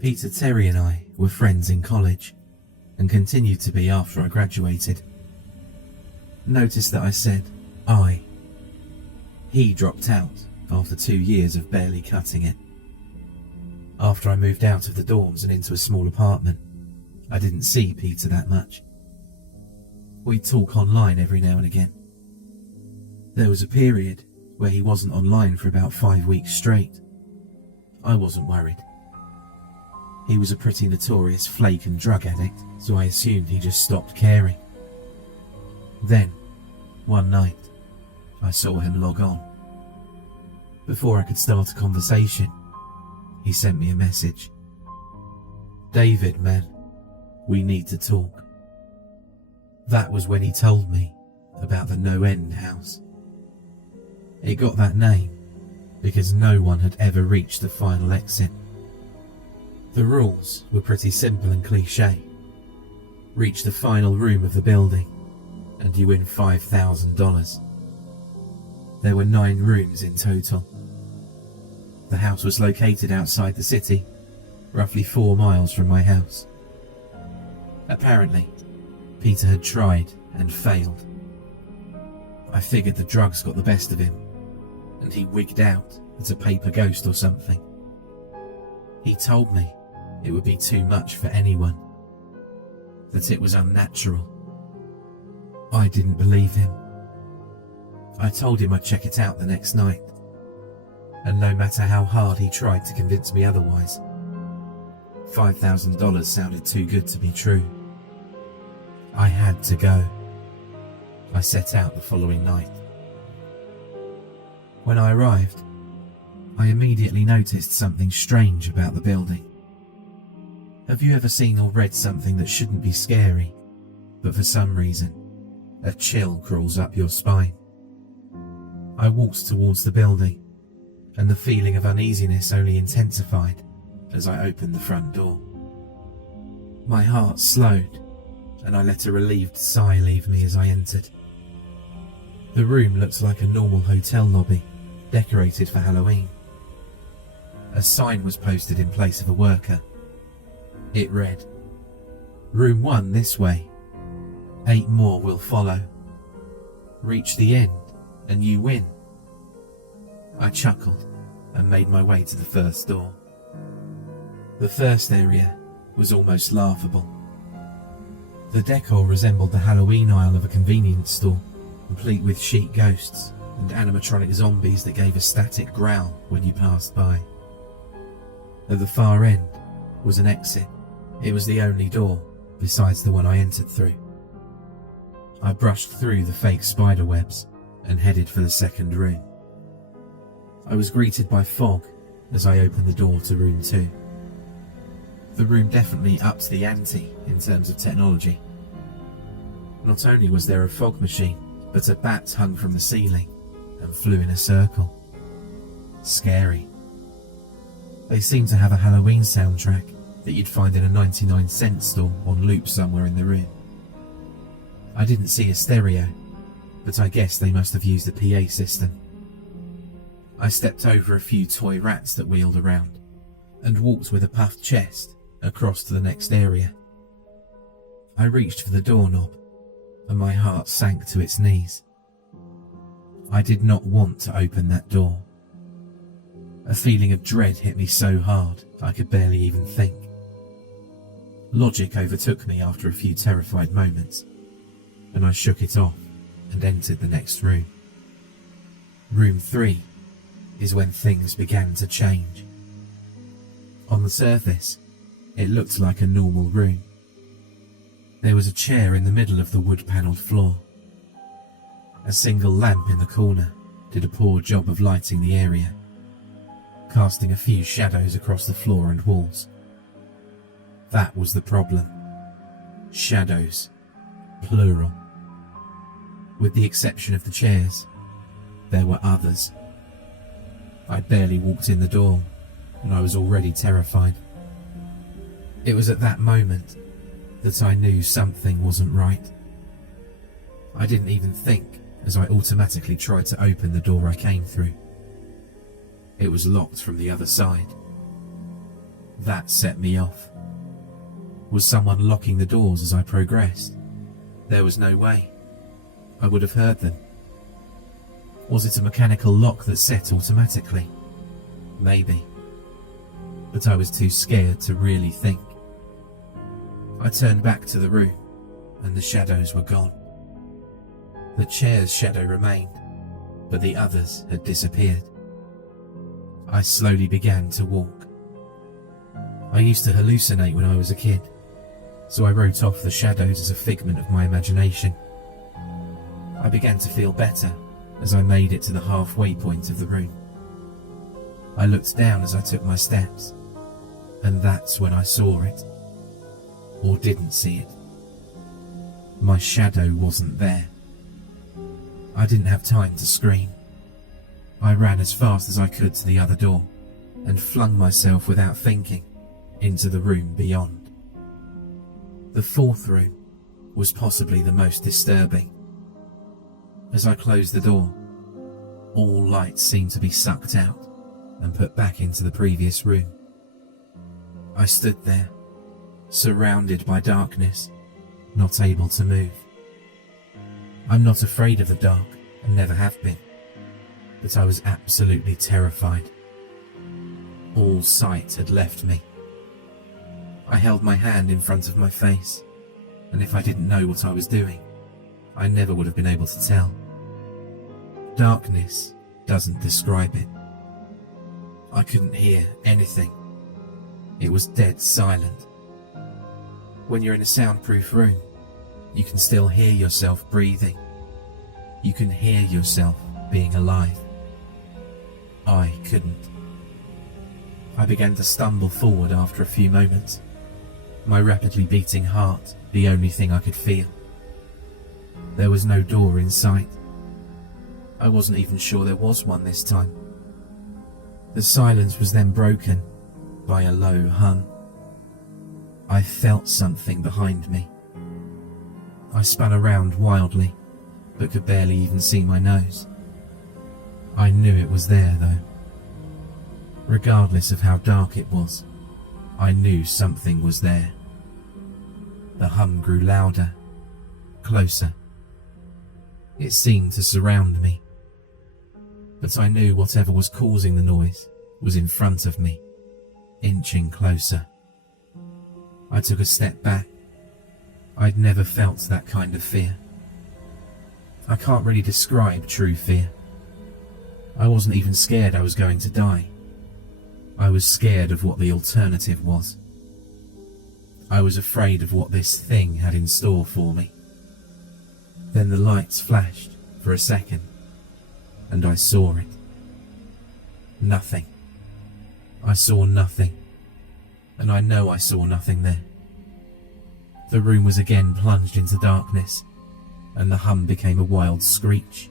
Peter, Terry and I were friends in college and continued to be after I graduated. Notice that I said I. He dropped out after 2 years of barely cutting it. After I moved out of the dorms and into a small apartment, I didn't see Peter that much. We'd talk online every now and again. There was a period where he wasn't online for about 5 weeks straight. I wasn't worried. He was a pretty notorious flake and drug addict, so I assumed he just stopped caring. Then, one night, I saw him log on. Before I could start a conversation, he sent me a message. "David, man, we need to talk." That was when he told me about the NoEnd House. It got that name because no one had ever reached the final exit. The rules were pretty simple and cliché. Reach the final room of the building and you win $5,000. There were 9 rooms in total. The house was located outside the city, roughly 4 miles from my house. Apparently, Peter had tried and failed. I figured the drugs got the best of him, and he wigged out as a paper ghost or something. He told me it would be too much for anyone, that it was unnatural. I didn't believe him. I told him I'd check it out the next night, and no matter how hard he tried to convince me otherwise, $5,000 sounded too good to be true. I had to go. I set out the following night. When I arrived, I immediately noticed something strange about the building. Have you ever seen or read something that shouldn't be scary, but for some reason, a chill crawls up your spine? I walked towards the building, and the feeling of uneasiness only intensified as I opened the front door. My heart slowed, and I let a relieved sigh leave me as I entered. The room looked like a normal hotel lobby, decorated for Halloween. A sign was posted in place of a worker. It read, "Room 1 this way. 8 more will follow. Reach the end and you win." I chuckled and made my way to the first door. The first area was almost laughable. The decor resembled the Halloween aisle of a convenience store, complete with sheet ghosts and animatronic zombies that gave a static growl when you passed by. At the far end was an exit. It was the only door besides the one I entered through. I brushed through the fake spider webs and headed for the second room. I was greeted by fog as I opened the door to room 2. The room definitely upped the ante in terms of technology. Not only was there a fog machine, but a bat hung from the ceiling and flew in a circle. Scary. They seemed to have a Halloween soundtrack that you'd find in a 99-cent store on loop somewhere in the room. I didn't see a stereo, but I guess they must have used a PA system. I stepped over a few toy rats that wheeled around and walked with a puffed chest across to the next area. I reached for the doorknob and my heart sank to its knees. I did not want to open that door. A feeling of dread hit me so hard I could barely even think. Logic overtook me after a few terrified moments, and I shook it off and entered the next room. Room 3 is when things began to change. On the surface, it looked like a normal room. There was a chair in the middle of the wood-panelled floor. A single lamp in the corner did a poor job of lighting the area, casting a few shadows across the floor and walls. That was the problem. Shadows, plural. With the exception of the chairs, there were others. I'd barely walked in the door, and I was already terrified. It was at that moment that I knew something wasn't right. I didn't even think as I automatically tried to open the door I came through. It was locked from the other side. That set me off. Was someone locking the doors as I progressed? There was no way. I would have heard them. Was it a mechanical lock that set automatically? Maybe. But I was too scared to really think. I turned back to the room, and the shadows were gone. The chair's shadow remained, but the others had disappeared. I slowly began to walk. I used to hallucinate when I was a kid, so I wrote off the shadows as a figment of my imagination. I began to feel better as I made it to the halfway point of the room. I looked down as I took my steps, and that's when I saw it. Or didn't see it. My shadow wasn't there. I didn't have time to scream. I ran as fast as I could to the other door and flung myself without thinking into the room beyond. The fourth room was possibly the most disturbing. As I closed the door, all light seemed to be sucked out and put back into the previous room. I stood there, surrounded by darkness, not able to move. I'm not afraid of the dark and never have been, but I was absolutely terrified. All sight had left me. I held my hand in front of my face, and if I didn't know what I was doing, I never would have been able to tell. Darkness doesn't describe it. I couldn't hear anything. It was dead silent. When you're in a soundproof room, you can still hear yourself breathing. You can hear yourself being alive. I couldn't. I began to stumble forward after a few moments, my rapidly beating heart the only thing I could feel. There was no door in sight. I wasn't even sure there was one this time. The silence was then broken by a low hum. I felt something behind me. I spun around wildly, but could barely even see my nose. I knew it was there though. Regardless of how dark it was, I knew something was there. The hum grew louder, closer. It seemed to surround me. But I knew whatever was causing the noise was in front of me, inching closer. I took a step back. I'd never felt that kind of fear. I can't really describe true fear. I wasn't even scared I was going to die. I was scared of what the alternative was. I was afraid of what this thing had in store for me. Then the lights flashed for a second, and I saw it. Nothing. I saw nothing, and I know I saw nothing there. The room was again plunged into darkness, and the hum became a wild screech.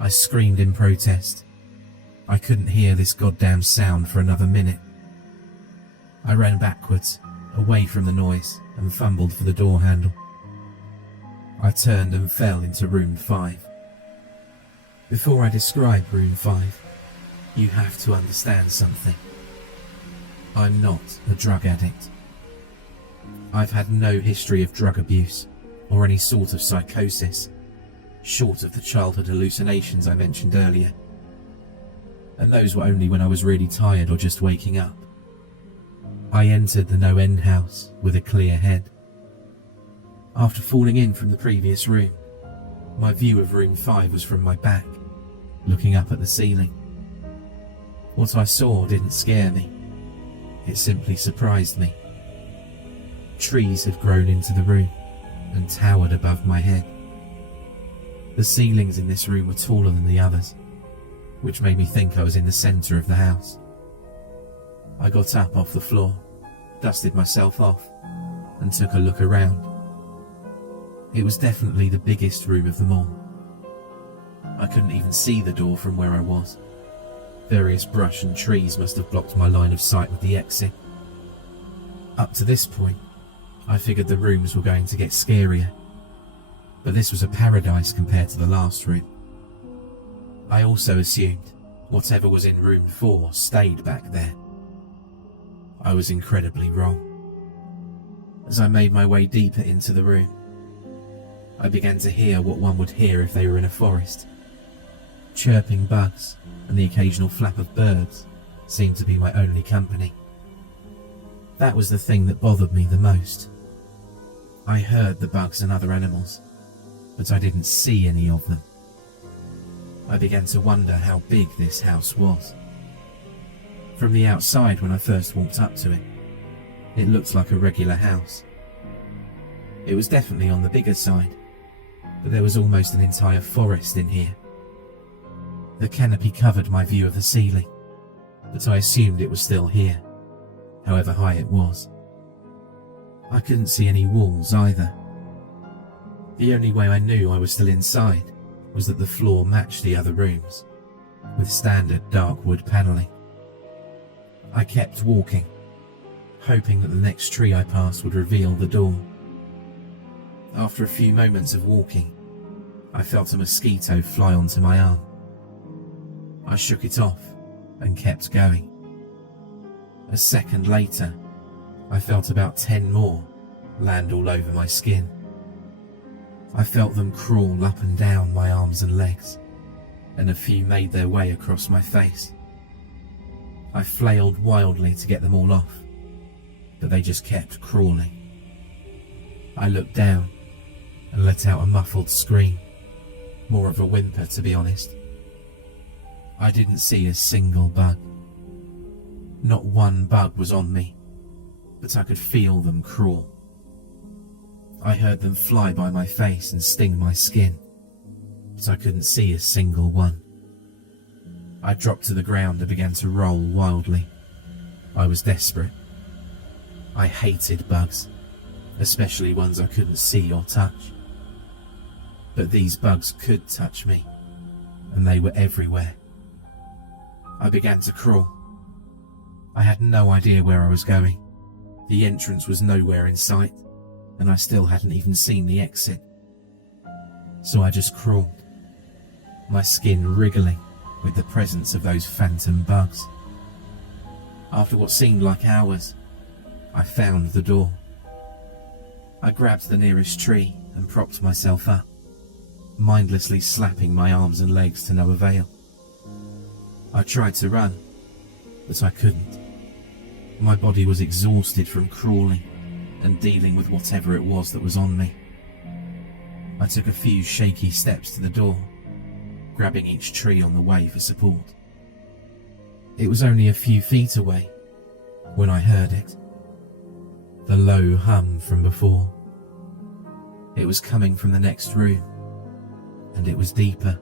I screamed in protest. I couldn't hear this goddamn sound for another minute. I ran backwards, away from the noise, and fumbled for the door handle. I turned and fell into room 5. Before I describe room 5, you have to understand something. I'm not a drug addict. I've had no history of drug abuse or any sort of psychosis, short of the childhood hallucinations I mentioned earlier. And those were only when I was really tired or just waking up. I entered the NoEnd House with a clear head. After falling in from the previous room, my view of room 5 was from my back, looking up at the ceiling. What I saw didn't scare me. It simply surprised me. Trees had grown into the room and towered above my head. The ceilings in this room were taller than the others, which made me think I was in the centre of the house. I got up off the floor, dusted myself off, and took a look around. It was definitely the biggest room of them all. I couldn't even see the door from where I was. Various brush and trees must have blocked my line of sight with the exit. Up to this point, I figured the rooms were going to get scarier, but this was a paradise compared to the last room. I also assumed whatever was in room 4 stayed back there. I was incredibly wrong. As I made my way deeper into the room, I began to hear what one would hear if they were in a forest. Chirping bugs and the occasional flap of birds seemed to be my only company. That was the thing that bothered me the most. I heard the bugs and other animals, but I didn't see any of them. I began to wonder how big this house was. From the outside, when I first walked up to it, it looked like a regular house. It was definitely on the bigger side, but there was almost an entire forest in here. The canopy covered my view of the ceiling, but I assumed it was still here, however high it was. I couldn't see any walls either. The only way I knew I was still inside was that the floor matched the other rooms, with standard dark wood panelling. I kept walking, hoping that the next tree I passed would reveal the door. After a few moments of walking, I felt a mosquito fly onto my arm. I shook it off and kept going. A second later, I felt about 10 more land all over my skin. I felt them crawl up and down my arms and legs, and a few made their way across my face. I flailed wildly to get them all off, but they just kept crawling. I looked down and let out a muffled scream, more of a whimper to be honest. I didn't see a single bug. Not one bug was on me, but I could feel them crawl. I heard them fly by my face and sting my skin, but I couldn't see a single one. I dropped to the ground and began to roll wildly. I was desperate. I hated bugs, especially ones I couldn't see or touch. But these bugs could touch me, and they were everywhere. I began to crawl. I had no idea where I was going. The entrance was nowhere in sight, and I still hadn't even seen the exit. So I just crawled, my skin wriggling with the presence of those phantom bugs. After what seemed like hours, I found the door. I grabbed the nearest tree and propped myself up, mindlessly slapping my arms and legs to no avail. I tried to run, but I couldn't. My body was exhausted from crawling and dealing with whatever it was that was on me. I took a few shaky steps to the door, grabbing each tree on the way for support. It was only a few feet away when I heard it. The low hum from before. It was coming from the next room, and it was deeper.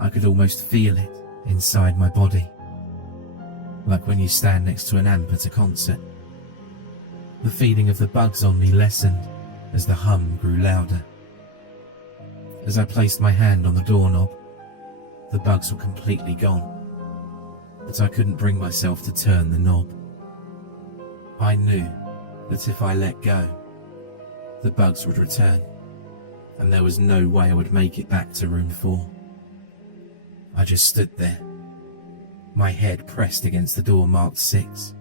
I could almost feel it inside my body, like when you stand next to an amp at a concert. The feeling of the bugs on me lessened as the hum grew louder. As I placed my hand on the doorknob, the bugs were completely gone, but I couldn't bring myself to turn the knob. I knew that if I let go, the bugs would return, and there was no way I would make it back to room 4. I just stood there, my head pressed against the door marked 6,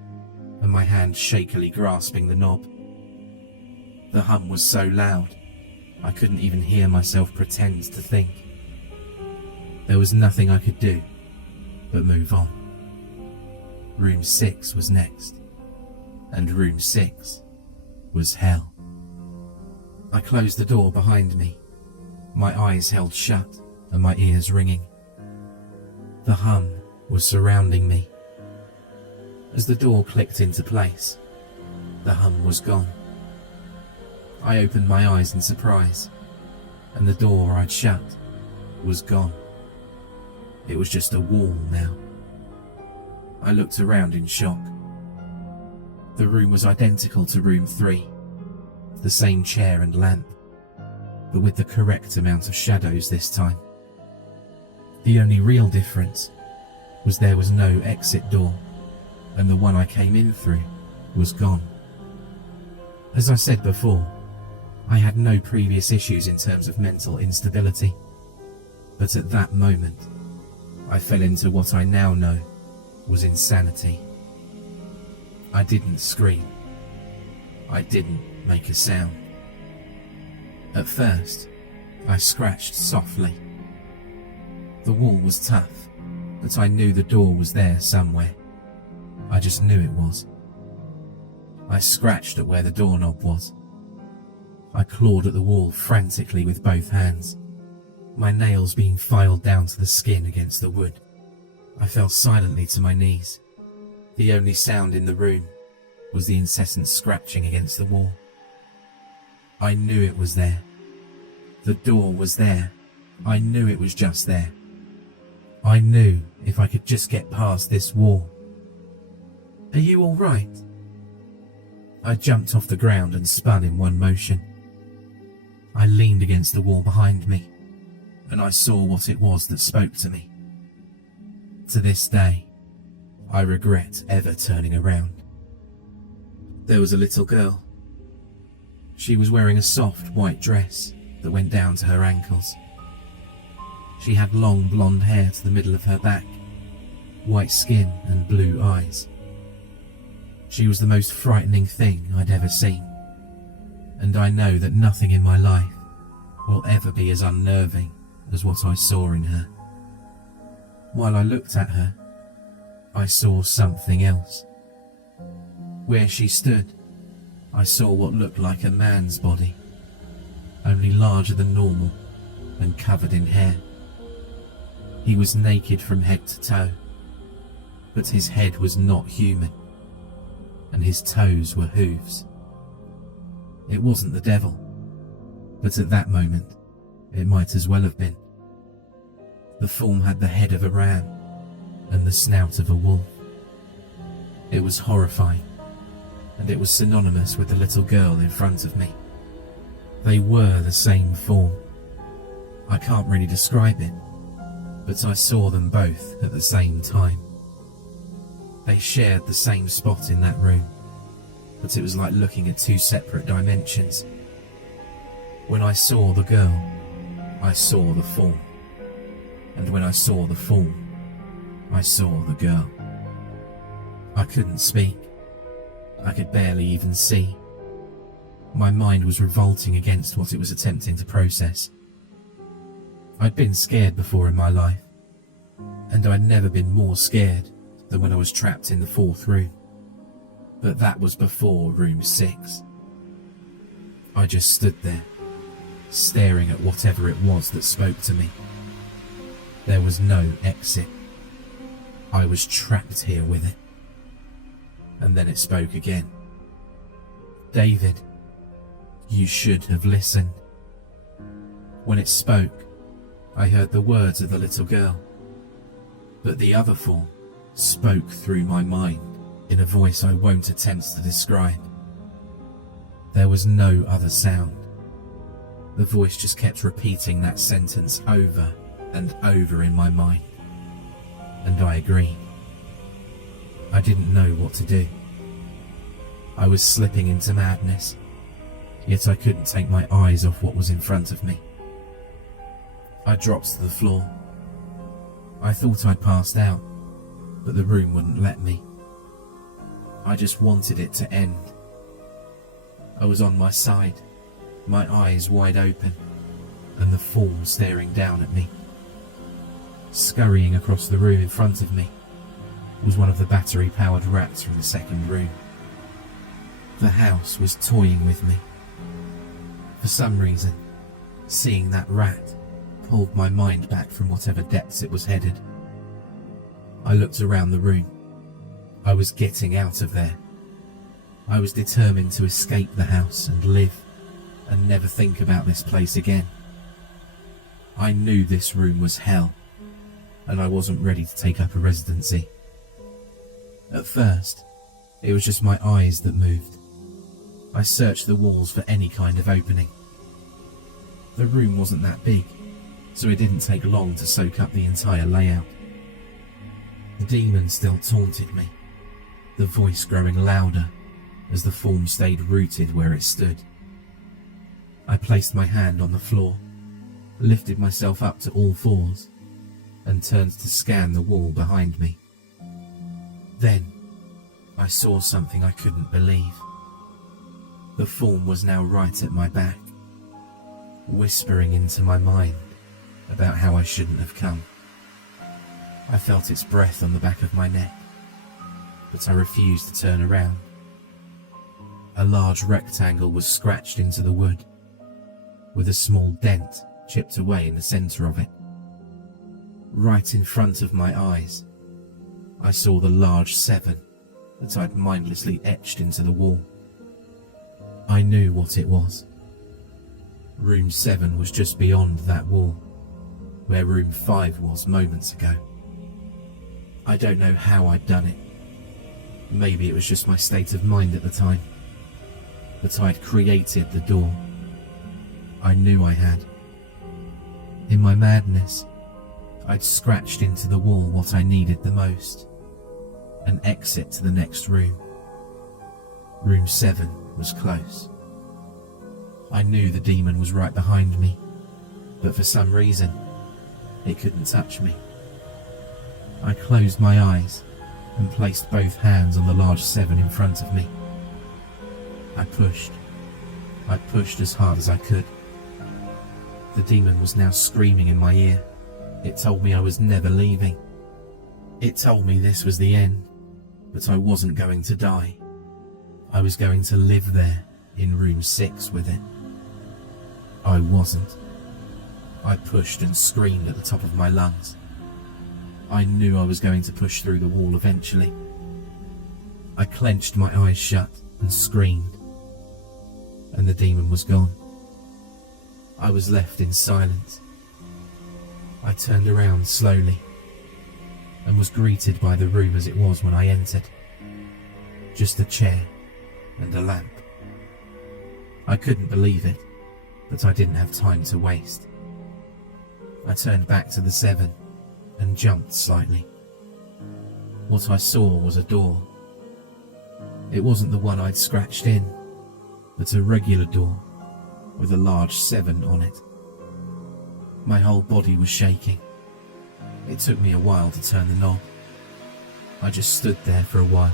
and my hand shakily grasping the knob. The hum was so loud, I couldn't even hear myself pretend to think. There was nothing I could do but move on. Room 6 was next, and room 6 was hell. I closed the door behind me, my eyes held shut and my ears ringing. The hum was surrounding me. As the door clicked into place, the hum was gone. I opened my eyes in surprise, and the door I'd shut was gone. It was just a wall now. I looked around in shock. The room was identical to room 3, the same chair and lamp, but with the correct amount of shadows this time. The only real difference was there was no exit door, and the one I came in through was gone. As I said before, I had no previous issues in terms of mental instability, but at that moment, I fell into what I now know was insanity. I didn't scream. I didn't make a sound. At first, I scratched softly. The wall was tough, but I knew the door was there somewhere. I just knew it was. I scratched at where the doorknob was. I clawed at the wall frantically with both hands, my nails being filed down to the skin against the wood. I fell silently to my knees. The only sound in the room was the incessant scratching against the wall. I knew it was there. The door was there. I knew it was just there. I knew if I could just get past this wall. Are you all right? I jumped off the ground and spun in one motion. I leaned against the wall behind me, and I saw what it was that spoke to me. To this day, I regret ever turning around. There was a little girl. She was wearing a soft white dress that went down to her ankles. She had long blonde hair to the middle of her back, white skin and blue eyes. She was the most frightening thing I'd ever seen, and I know that nothing in my life will ever be as unnerving as what I saw in her. While I looked at her, I saw something else. Where she stood, I saw what looked like a man's body, only larger than normal and covered in hair. He was naked from head to toe, but his head was not human, and his toes were hooves. It wasn't the devil, but at that moment, it might as well have been. The form had the head of a ram and the snout of a wolf. It was horrifying, and it was synonymous with the little girl in front of me. They were the same form. I can't really describe it, but I saw them both at the same time. They shared the same spot in that room, but it was like looking at two separate dimensions. When I saw the girl, I saw the form, and when I saw the form, I saw the girl. I couldn't speak. I could barely even see. My mind was revolting against what it was attempting to process. I'd been scared before in my life, and I'd never been more scared than when I was trapped in the 4th room. But that was before room 6. I just stood there, staring at whatever it was that spoke to me. There was no exit. I was trapped here with it. And then it spoke again. David, you should have listened. When it spoke, I heard the words of the little girl, but the other form spoke through my mind in a voice I won't attempt to describe. There was no other sound. The voice just kept repeating that sentence over and over in my mind, and I agreed. I didn't know what to do. I was slipping into madness, yet I couldn't take my eyes off what was in front of me. I dropped to the floor. I thought I'd passed out, but the room wouldn't let me. I just wanted it to end. I was on my side, my eyes wide open, and the form staring down at me. Scurrying across the room in front of me was one of the battery-powered rats from the 2nd room. The house was toying with me. For some reason, seeing that rat pulled my mind back from whatever depths it was headed. I looked around the room. I was getting out of there. I was determined to escape the house and live, and never think about this place again. I knew this room was hell, and I wasn't ready to take up a residency. At first, it was just my eyes that moved. I searched the walls for any kind of opening. The room wasn't that big, so it didn't take long to soak up the entire layout. The demon still taunted me, the voice growing louder as the form stayed rooted where it stood. I placed my hand on the floor, lifted myself up to all fours, and turned to scan the wall behind me. Then, I saw something I couldn't believe. The form was now right at my back, whispering into my mind about how I shouldn't have come. I felt its breath on the back of my neck, but I refused to turn around. A large rectangle was scratched into the wood, with a small dent chipped away in the centre of it. Right in front of my eyes, I saw the large 7 that I'd mindlessly etched into the wall. I knew what it was. Room 7 was just beyond that wall, where room 5 was moments ago. I don't know how I'd done it. Maybe it was just my state of mind at the time, but I'd created the door. I knew I had. In my madness, I'd scratched into the wall what I needed the most, an exit to the next room. Room 7 was close. I knew the demon was right behind me, but for some reason, it couldn't touch me. I closed my eyes and placed both hands on the large 7 in front of me. I pushed as hard as I could. The demon was now screaming in my ear. It told me I was never leaving. It told me this was the end, but I wasn't going to die. I was going to live there in room 6 with it. I wasn't. I pushed and screamed at the top of my lungs. I knew I was going to push through the wall eventually. I clenched my eyes shut and screamed, and the demon was gone. I was left in silence. I turned around slowly and was greeted by the room as it was when I entered. Just a chair and a lamp. I couldn't believe it, but I didn't have time to waste. I turned back to the 7 and jumped slightly. What I saw was a door. It wasn't the one I'd scratched in, but a regular door with a large 7 on it. My whole body was shaking. It took me a while to turn the knob. I just stood there for a while,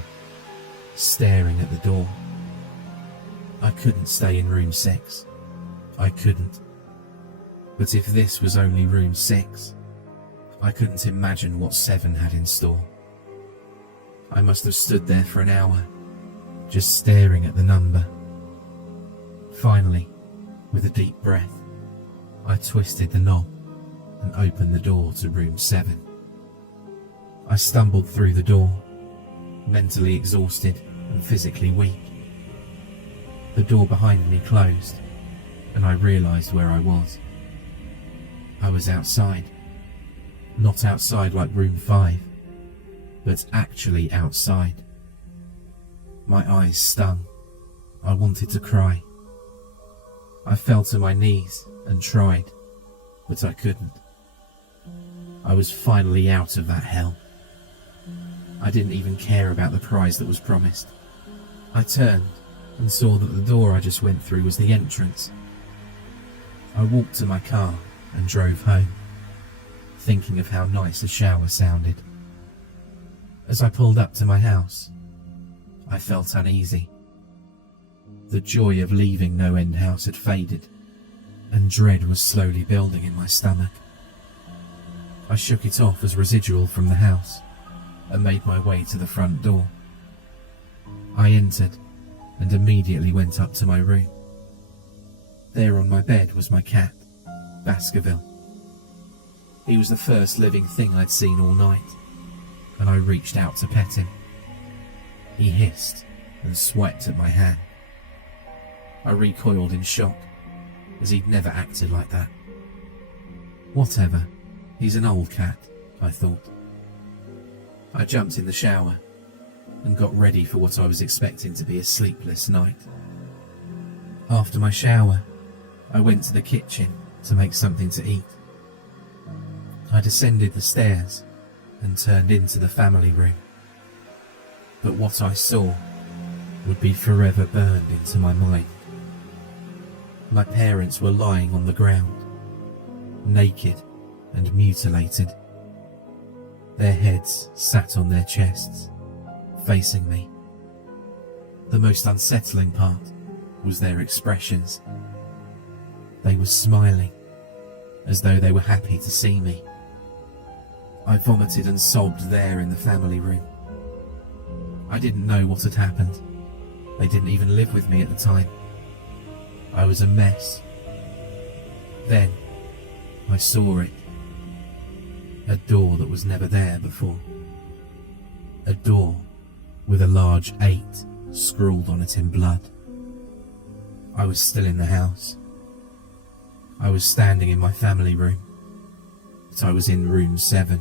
staring at the door. I couldn't stay in room 6. I couldn't. But if this was only room 6, I couldn't imagine what 7 had in store. I must have stood there for an hour, just staring at the number. Finally, with a deep breath, I twisted the knob and opened the door to room 7. I stumbled through the door, mentally exhausted and physically weak. The door behind me closed, and I realized where I was. I was outside. Not outside like room 5, but actually outside. My eyes stung. I wanted to cry. I fell to my knees and tried, but I couldn't. I was finally out of that hell. I didn't even care about the prize that was promised. I turned and saw that the door I just went through was the entrance. I walked to my car and drove home, thinking of how nice a shower sounded. As I pulled up to my house, I felt uneasy. The joy of leaving NoEnd House had faded, and dread was slowly building in my stomach. I shook it off as residual from the house and made my way to the front door. I entered and immediately went up to my room. There on my bed was my cat, Baskerville. He was the first living thing I'd seen all night, and I reached out to pet him. He hissed and swiped at my hand. I recoiled in shock, as he'd never acted like that. Whatever, he's an old cat, I thought. I jumped in the shower and got ready for what I was expecting to be a sleepless night. After my shower, I went to the kitchen to make something to eat. I descended the stairs and turned into the family room. But what I saw would be forever burned into my mind. My parents were lying on the ground, naked and mutilated. Their heads sat on their chests, facing me, The most unsettling part was their expressions. They were smiling, as though they were happy to see me. I vomited and sobbed there in the family room. I didn't know what had happened. They didn't even live with me at the time. I was a mess. Then, I saw it. A door that was never there before. A door with a large 8 scrawled on it in blood. I was still in the house. I was standing in my family room, but I was in room 7.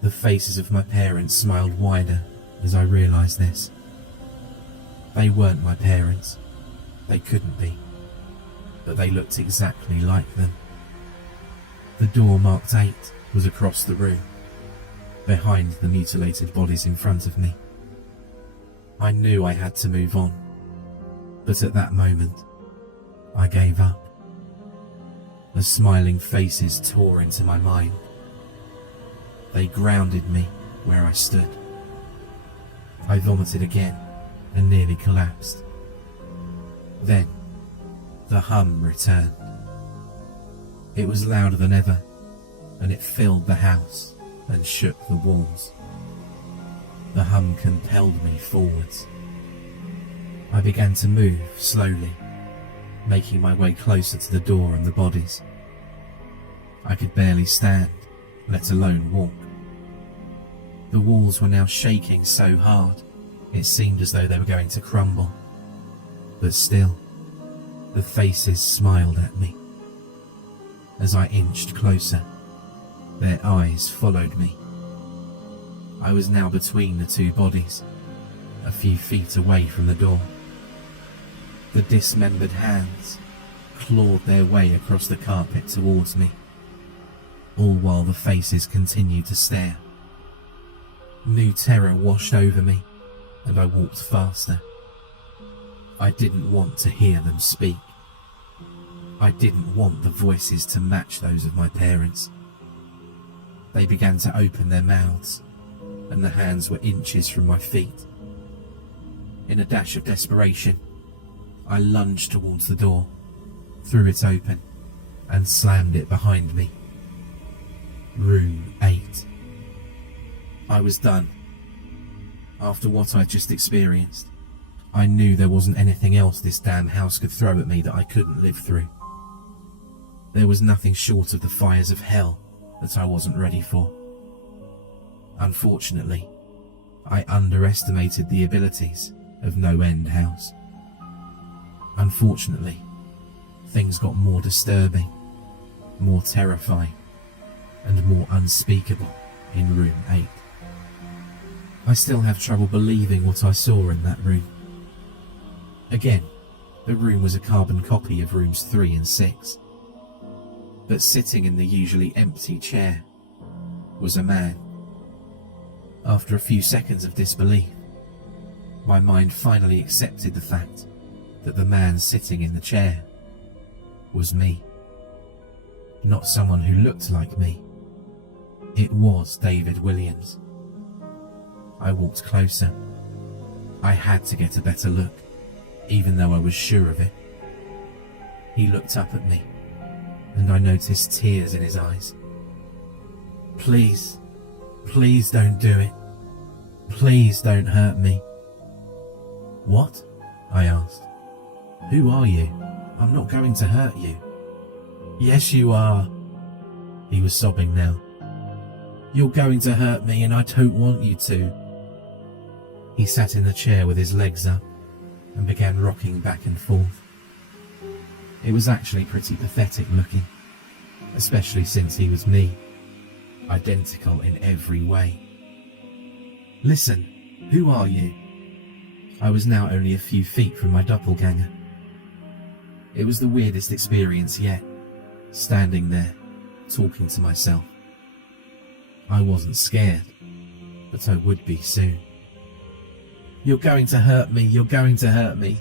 The faces of my parents smiled wider as I realised this. They weren't my parents. They couldn't be. But they looked exactly like them. The door marked 8 was across the room, behind the mutilated bodies in front of me. I knew I had to move on, but at that moment, I gave up. The smiling faces tore into my mind. They grounded me where I stood. I vomited again and nearly collapsed. Then, the hum returned. It was louder than ever, and it filled the house and shook the walls. The hum compelled me forwards. I began to move slowly, making my way closer to the door and the bodies. I could barely stand, let alone walk. The walls were now shaking so hard, it seemed as though they were going to crumble. But still, the faces smiled at me. As I inched closer, their eyes followed me. I was now between the 2 bodies, a few feet away from the door. The dismembered hands clawed their way across the carpet towards me, all while the faces continued to stare. New terror washed over me, and I walked faster. I didn't want to hear them speak. I didn't want the voices to match those of my parents. They began to open their mouths, and the hands were inches from my feet. In a dash of desperation, I lunged towards the door, threw it open, and slammed it behind me. Room 8. I was done. After what I'd just experienced, I knew there wasn't anything else this damn house could throw at me that I couldn't live through. There was nothing short of the fires of hell that I wasn't ready for. Unfortunately, I underestimated the abilities of NoEnd House. Unfortunately, things got more disturbing, more terrifying, and more unspeakable in room 8. I still have trouble believing what I saw in that room. Again, the room was a carbon copy of rooms 3 and 6. But sitting in the usually empty chair was a man. After a few seconds of disbelief, my mind finally accepted the fact that the man sitting in the chair was me. Not someone who looked like me. It was David Williams. I walked closer. I had to get a better look, even though I was sure of it. He looked up at me, and I noticed tears in his eyes. Please, please don't do it. Please don't hurt me. What? I asked. Who are you? I'm not going to hurt you. Yes, you are. He was sobbing now. You're going to hurt me and I don't want you to. He sat in the chair with his legs up and began rocking back and forth. It was actually pretty pathetic looking, especially since he was me, identical in every way. Listen, who are you? I was now only a few feet from my doppelganger. It was the weirdest experience yet, standing there, talking to myself. I wasn't scared, but I would be soon. You're going to hurt me, you're going to hurt me.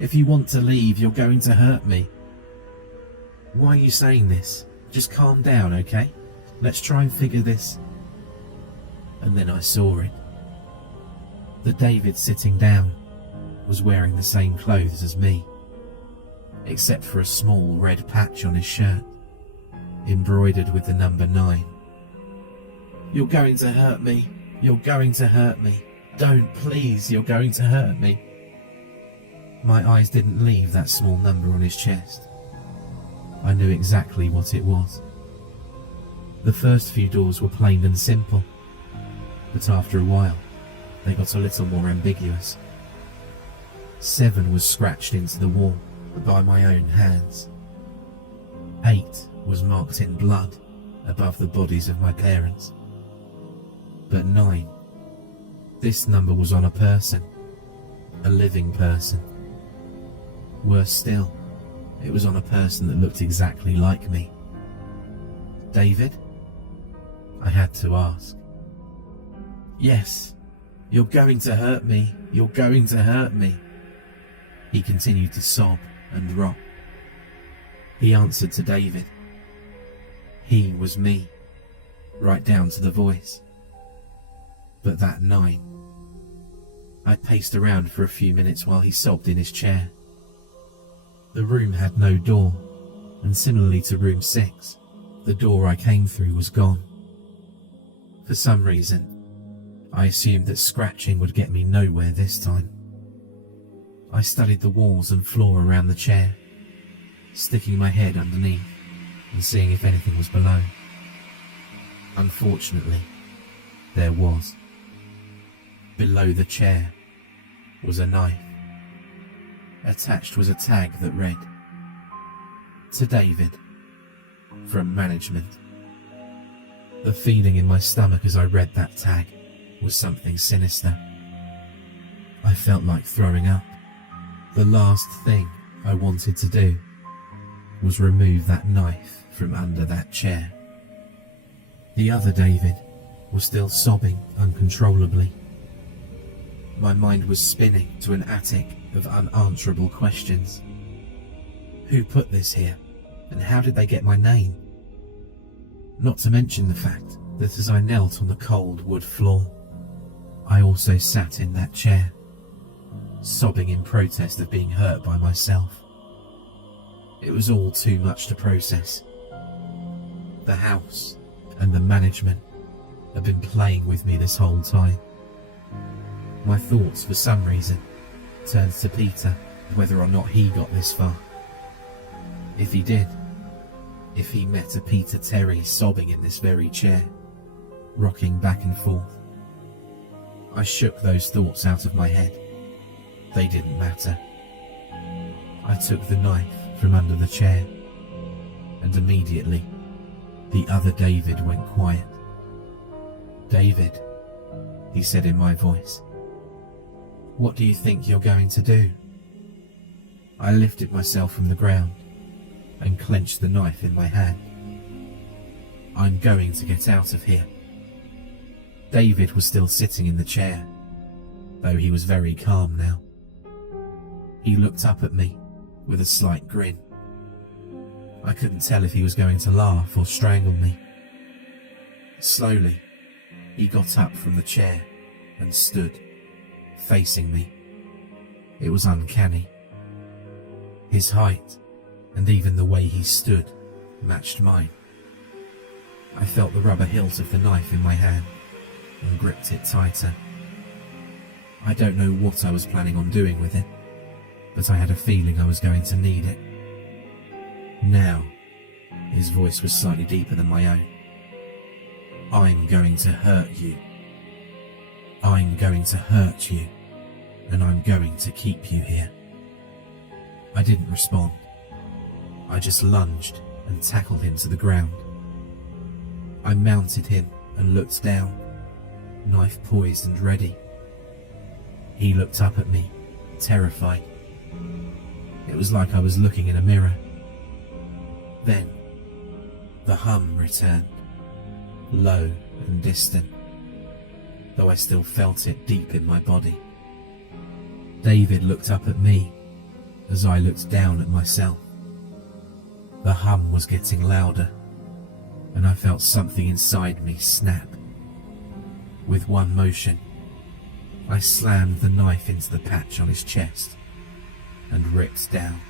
If you want to leave, you're going to hurt me. Why are you saying this? Just calm down, okay? Let's try and figure this. And then I saw it. The David sitting down was wearing the same clothes as me, except for a small red patch on his shirt, embroidered with the number 9. "You're going to hurt me. You're going to hurt me. Don't, please, you're going to hurt me." My eyes didn't leave that small number on his chest. I knew exactly what it was. The first few doors were plain and simple, but after a while, they got a little more ambiguous. 7 was scratched into the wall by my own hands. 8 was marked in blood above the bodies of my parents. But 9, this number was on a person, a living person. Worse still, it was on a person that looked exactly like me. "David?" I had to ask. "Yes, you're going to hurt me. You're going to hurt me." He continued to sob and rock. He answered to David. He was me, right down to the voice. But that 9. I paced around for a few minutes while he sobbed in his chair. The room had no door, and similarly to room 6, the door I came through was gone. For some reason, I assumed that scratching would get me nowhere this time. I studied the walls and floor around the chair, sticking my head underneath and seeing if anything was below. Unfortunately, there was. Below the chair was a knife. Attached was a tag that read, "To David, from management." The feeling in my stomach as I read that tag was something sinister. I felt like throwing up. The last thing I wanted to do was remove that knife from under that chair. The other David was still sobbing uncontrollably. My mind was spinning to an attic of unanswerable questions. Who put this here, and how did they get my name? Not to mention the fact that as I knelt on the cold wood floor, I also sat in that chair, sobbing in protest of being hurt by myself. It was all too much to process. The house and the management had been playing with me this whole time. My thoughts, for some reason, turned to Peter, whether or not he got this far. If he did, if he met a Peter Terry sobbing in this very chair, rocking back and forth. I shook those thoughts out of my head. They didn't matter. I took the knife from under the chair, and immediately, the other David went quiet. "David," he said in my voice, "what do you think you're going to do?" I lifted myself from the ground and clenched the knife in my hand. "I'm going to get out of here." David was still sitting in the chair, though he was very calm now. He looked up at me with a slight grin. I couldn't tell if he was going to laugh or strangle me. Slowly, he got up from the chair and stood, facing me. It was uncanny. His height, and even the way he stood, matched mine. I felt the rubber hilt of the knife in my hand and gripped it tighter. I don't know what I was planning on doing with it, but I had a feeling I was going to need it. Now, his voice was slightly deeper than my own. "I'm going to hurt you. I'm going to hurt you, and I'm going to keep you here." I didn't respond. I just lunged and tackled him to the ground. I mounted him and looked down, knife poised and ready. He looked up at me, terrified. It was like I was looking in a mirror. Then, the hum returned, low and distant, though I still felt it deep in my body. David looked up at me as I looked down at myself. The hum was getting louder, and I felt something inside me snap. With one motion, I slammed the knife into the patch on his chest and ripped down.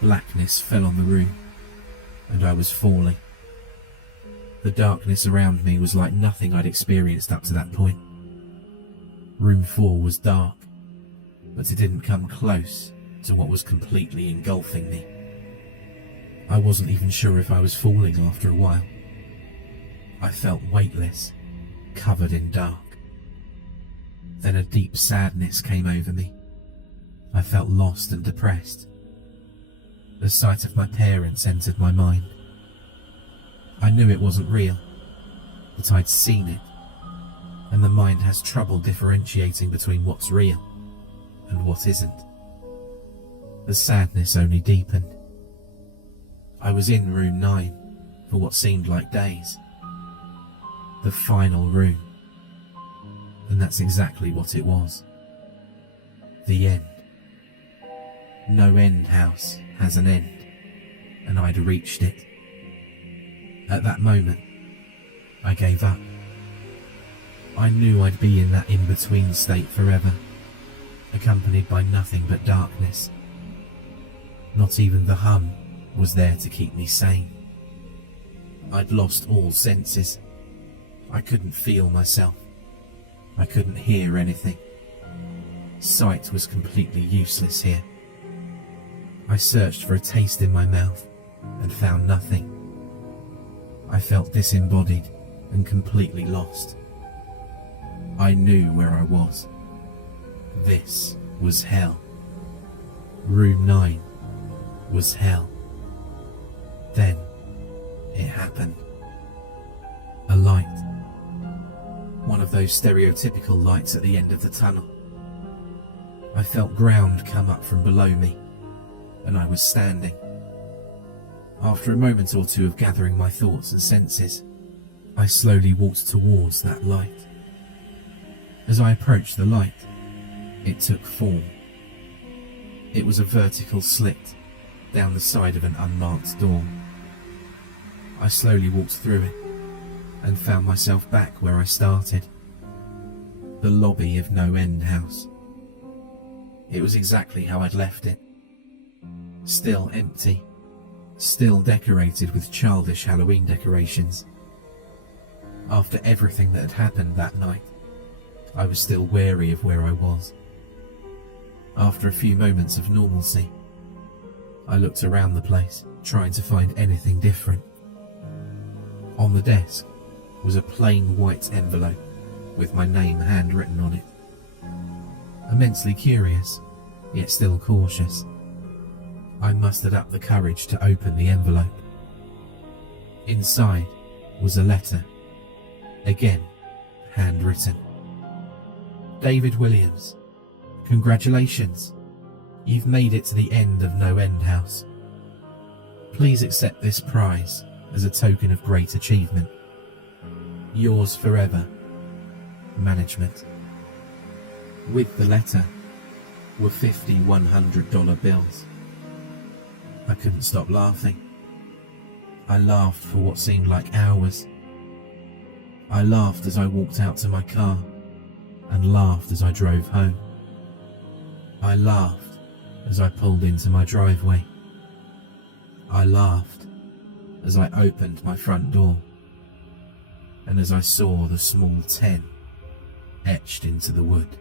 Blackness fell on the room, and I was falling. The darkness around me was like nothing I'd experienced up to that point. Room 4 was dark, but it didn't come close to what was completely engulfing me. I wasn't even sure if I was falling after a while. I felt weightless, covered in dark. Then a deep sadness came over me. I felt lost and depressed. The sight of my parents entered my mind. I knew it wasn't real, but I'd seen it, and the mind has trouble differentiating between what's real and what isn't. The sadness only deepened. I was in room 9 for what seemed like days. The final room. And that's exactly what it was. The end. NoEnd House has an end, and I'd reached it. At that moment, I gave up. I knew I'd be in that in-between state forever, accompanied by nothing but darkness. Not even the hum was there to keep me sane. I'd lost all senses. I couldn't feel myself. I couldn't hear anything. Sight was completely useless here. I searched for a taste in my mouth and found nothing. I felt disembodied and completely lost. I knew where I was. This was hell. Room 9 was hell. Then it happened. A light. One of those stereotypical lights at the end of the tunnel. I felt ground come up from below me, and I was standing. After a moment or two of gathering my thoughts and senses, I slowly walked towards that light. As I approached the light, it took form. It was a vertical slit down the side of an unmarked door. I slowly walked through it and found myself back where I started. The lobby of NoEnd House. It was exactly how I'd left it. Still empty. Still decorated with childish Halloween decorations. After everything that had happened that night, I was still wary of where I was. After a few moments of normalcy, I looked around the place, trying to find anything different. On the desk was a plain white envelope with my name handwritten on it. Immensely curious, yet still cautious, I mustered up the courage to open the envelope. Inside was a letter, again handwritten. David Williams, congratulations. You've made it to the end of NoEnd House. Please accept this prize as a token of great achievement. Yours forever, Management. With the letter were 50 $100 bills. I couldn't stop laughing. I laughed for what seemed like hours. I laughed as I walked out to my car and laughed as I drove home. I laughed as I pulled into my driveway. I laughed as I opened my front door and as I saw the small 10 etched into the wood.